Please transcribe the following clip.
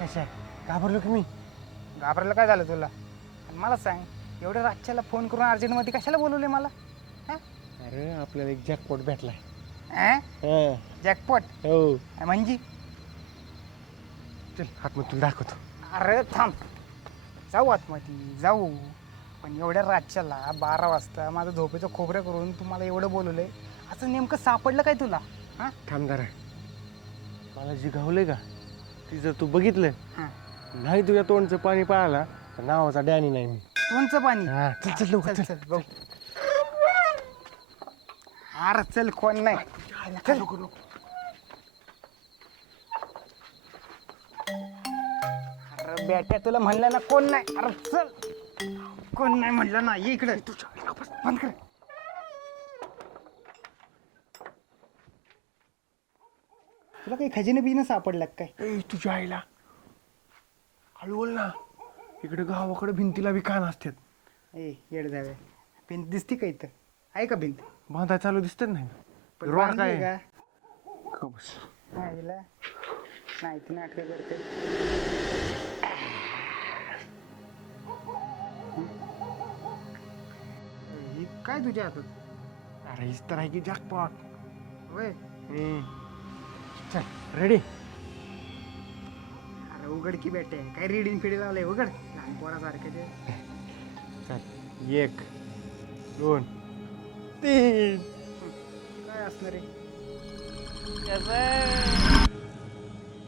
कशा घाबरलो की मी? घाबरायला काय झालं तुला? आणि मला सांग, एवढ्या रातच्याला फोन करून अर्जंटमध्ये कशाला बोलवले मला? अरे आपल्याला एक जॅकपॉट भेटलाय. जॅकपॉट हो म्हणजे? चल हात मग तुला दाखवतो. अरे थांब, जाऊ आतमध्ये जाऊ. पण एवढ्या रातच्याला 12 वाजता माझं झोपेचं खोबरं करून तुम्हाला एवढं बोलवलंय, असं नेमकं सापडलं काय तुला? हां थांब जरा. मला जी गावलंय का ती जर तू बघितलं हां नाही तुझ्या तोंडचं पाणी पाळाला तर नावाचा डॅनी नाही मी. कोणचं पाणी? हा, चल चल लवकर चल चल. चल बघ. अरे चल, कोण नाही. चल. अरे बेट्या, तुला म्हणलं ना कोण नाही. अरे चल, कोण नाही म्हणलं ना. ये इकडे. बंद कर. तुला काही खजिने बिजिने सापडला का काय? ए तुझ्या आईला हळू बोल ना. इकडे गावाकडे भिंतीला बी कान असतात. ए येड जावे, भिंत दिसती का इथं? आहे का भिंत? बांधाय चालू दिसत नाही. पण रोड बांधली काय का? का बस. नाही हिला. नाही ती नाटकं करते. ही काय तुझ्या हातात? अरे हीच तर आहे की जॅकपॉट. होय. चल रेडी. अरे उघड की बेटे, काय रीडिंग फिडी लावलंय? उघड, लहान पोरासारखं ते. चल 1 2 3. काय असणार आहे? कसं